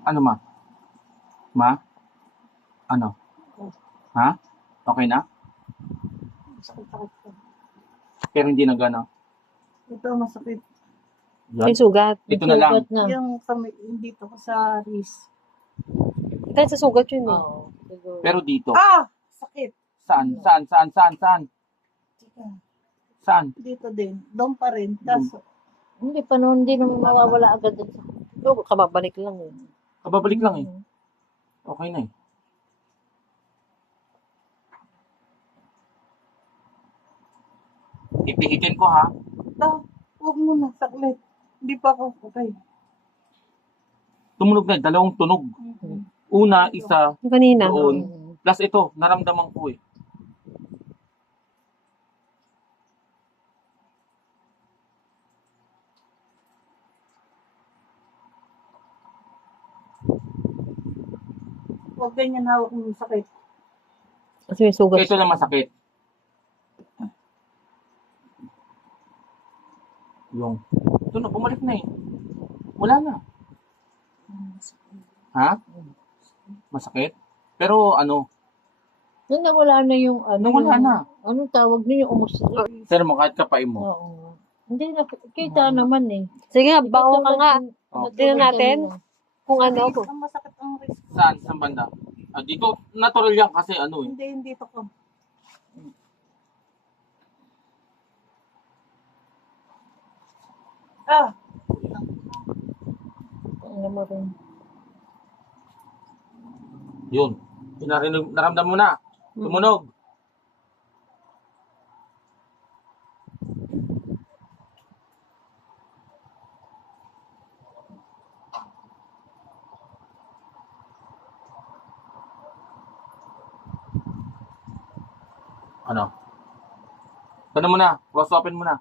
Ano, ma? Ma? Ano? Ha? Okay na? Sakit-sakit ko. Pero hindi na gana. Ito masakit. May Yan. sugat. Ito na lang. Sugat na. Yung dito ko sa wrist. Kahit sa sugat yun eh. Oo. Siguro. Pero dito. Sakit. Saan? Saan? Saan? Saan? Saan? Teka, Saan? dito din. Doon pa rin. Kaso, Hindi pa noon, hindi nung mawawala agad dun sa... Oh, kababalik lang eh. Kababalik lang eh. Okay na eh. Ipihitin ko ha. huwag mo na, saklit. Hindi pa ako okay. Tumunog na, dalawang tunog. Una, isa, Yung kanina. doon. Plus ito, naramdaman ko eh. Huwag ganyan hawak mo sakit. Kasi may sugat. Ito na masakit. Yung, ito na, bumalik na eh. Wala na. Ha? Masakit? Pero ano, Nung nawala na yung ano. nawala na. Anong tawag nun yung umus? Pero mo, kahit kapain mo. Oo. Hindi na, kita naman eh. Sige nga, bango ka nga. Oh. Tingnan natin kung ano. Ang masakit ang wrist. Saan? Saan banda? Dito, natural yan kasi ano eh. Hindi dito ko. Ano mo rin. Yun. Naramdam mo na. Tumunog. Ano? Ano mo na? Close open mo na.